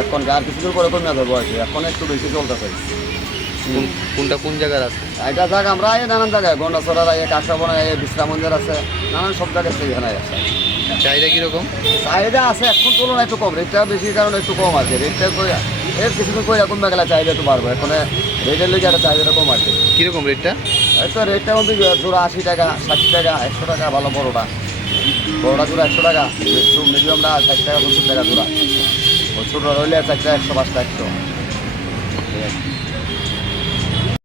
এখন আর কিছুদিন পরে কমে যাব আর কি। এখন একটু বেশি চলতেছে। কোন- কোনটা কোন জায়গার আছে? এটা জায়গা আমরা এই নানান জায়গায় গন্ডাছড়ার এই কাঁকড়াবনা এই বিশ্রাম মন্দির আছে নানান সব জায়গায় সেই এখানে আছে। চাহিদা কীরকম? চাহিদা আছে এখন তুলনায় একটু কম রেটটা বেশি কারণে একটু কম আছে রেটটা কই এর কিছুদিন কই এখন মেঘলা চাহিদা একটু বাড়বো এখন রেটের লেগে একটা চাহিদাটা কম আছে। কীরকম রেটটা তো রেটটা মধ্যে জোড়া আশি টাকা ষাট টাকা একশো টাকা ভালো বড়োটা। বড়োটা জোড়া একশো টাকা একটু মিডিয়ামটা ষাট টাকা সত্তর টাকা জোড়া। ছোটো রইলে চারটা একশো পাঁচটা একশো।